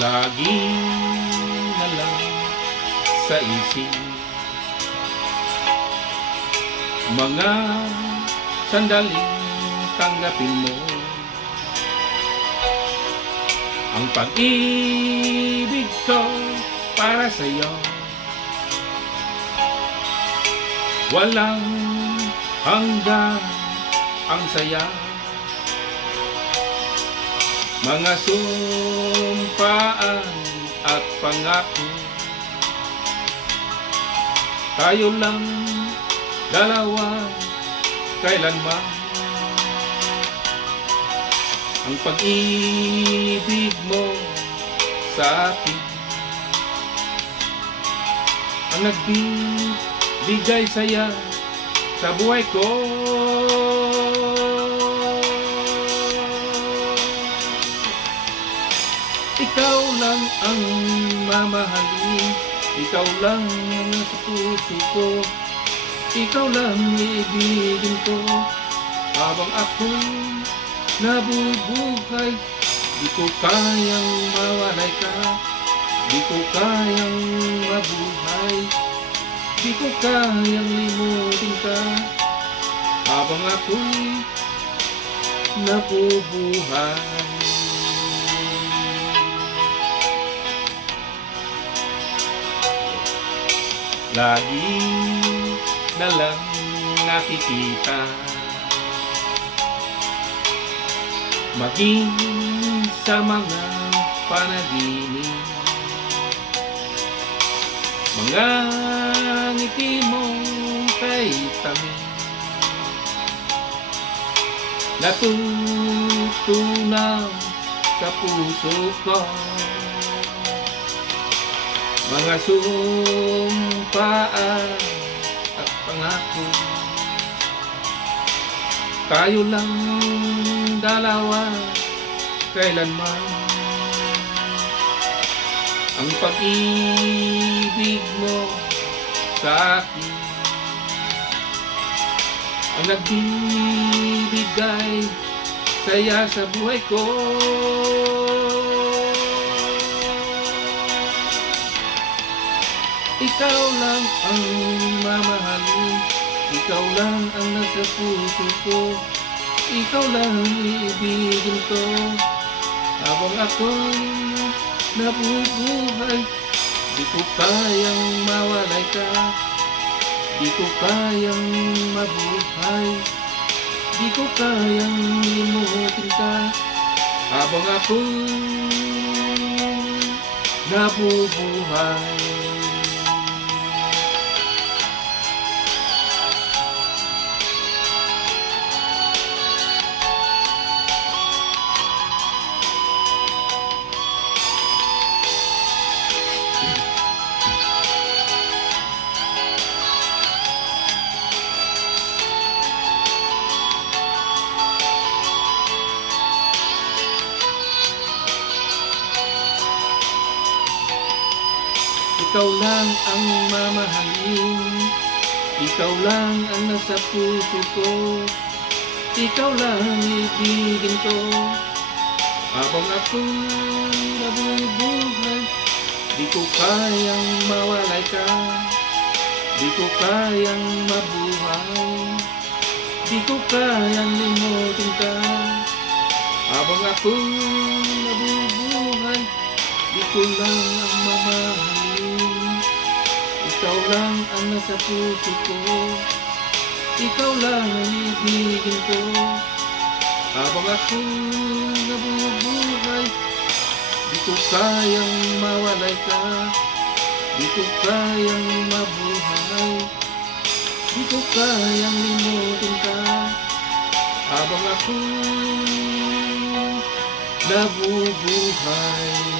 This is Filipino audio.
Lagi na lang sa isip mga sandaling tanggapin mo ang pag-ibig ko para sa'yo. Walang hanggan ang saya, mga sumpaan at pangako. Tayo lang dalawa kailanman, ang pag-ibig mo sa akin ang nagbibigay saya sa buhay ko. Ikaw lang ang mamahalin, ikaw lang ang nasa puso ko, ikaw lang iibigin ko habang ako'y nabubuhay. Di ko kayang mawalay ka, di ko kayang mabuhay, di ko kayang limutin ka habang ako'y nabubuhay. Lagi na lang nakikita, maging sa mga panaginip, mga ngiti mong kay tamis, natutunaw sa puso ko, mga sumpaan at pangako. Tayo lang dalawa kailanman, ang pag-ibig mo sa akin ang nagbibigay saya sa buhay ko. Ikaw lang ang mamahalin, ikaw lang ang nasa puso ko, ikaw lang iibigin ko habang ako'y nabubuhay. Di ko kayang mawalay ka, di ko kayang mabuhay, di ko kayang limutin ka habang ako'y nabubuhay. Ikaw lang ang mamahalin, ikaw lang ang nasa puso ko, ikaw lang ibigin ko habang ako'y nabubuhay. Di ko kayang mawalay ka, di ko kayang mabuhay, di ko kayang limutin ka habang ako'y nabubuhay. Di ko lang ang mamahalin, ikaw lang ang nasa puso ko, ikaw lang ang ibigin ko habang ako'y nabubuhay. Di ko kayang mawalay ka, di ko kayang mabuhay, di ko kayang limutin ka habang ako'y nabubuhay.